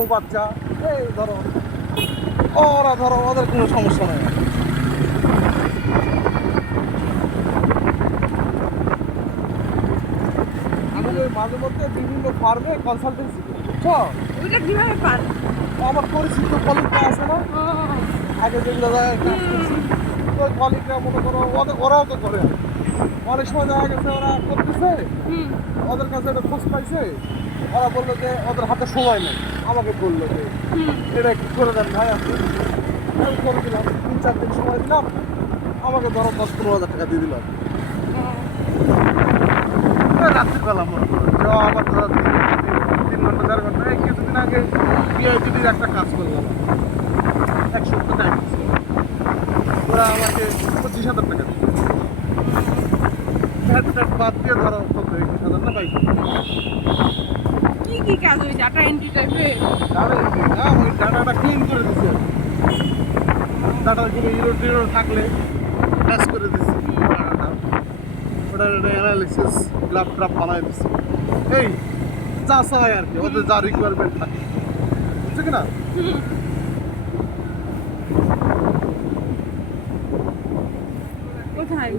বউ বাচ্চা, এই ধরো ওরা ধরো ওদের কোনো সমস্যা নেই। আমি ওই মাঝে মধ্যে বিভিন্ন ফার্মে কনসালটেন্সি করি, বুঝছো? ওইটা কিভাবে পান? আমার পরিচিত কলিগরা আছে না, ও, আগে যেগুলো জায়গায় কাজ করছি, তো ওই কলিগরা মনে করো ওরাও তো করে। অনেক সময় দেখা গেছে ওরা করতেছে, হুম, ওদের কাছে একটা খোঁজ পাইছে, ওরা বললো যে ওদের হাতে সময় নেই, আমাকে বললো যে হুম, এটা একটু করে দেন ভাই আপনি। আমি করে দিলাম, 3-4 দিন সময় দিলাম, আমাকে ধরো 10-15 হাজার টাকা দিয়ে দিলাম। রাত্রিবেলা মনে করো যে আমার ধরো 3 ঘন্টা 4 ঘন্টা। এই কিছুদিন আগে বিআইটিভির একটা কাজ করলাম, 1 সপ্তাহ টাইম দিচ্ছে, ওরা আমাকে 25,000 টাকা দিচ্ছে। ফ্যাট বাদ দিয়ে ধরো কত 21,000 না 22,000। কি কি কাজ ওই ডাটা এন্ট্রি টাইপের? ওই ডাটাটা ক্লিন করে দিচ্ছে, ডাটার কোনো ইরোর টিরোর থাকলে ম্যাচ করে দিচ্ছে ডাটাটা, ওটার অ্যানালিসিস গ্রাফ ট্রাফ বানাই দিচ্ছে। এই যা চাই আর কি, ওদের যা রিকোয়ারমেন্ট থাকে, বুঝছো কিনা? কোথায়?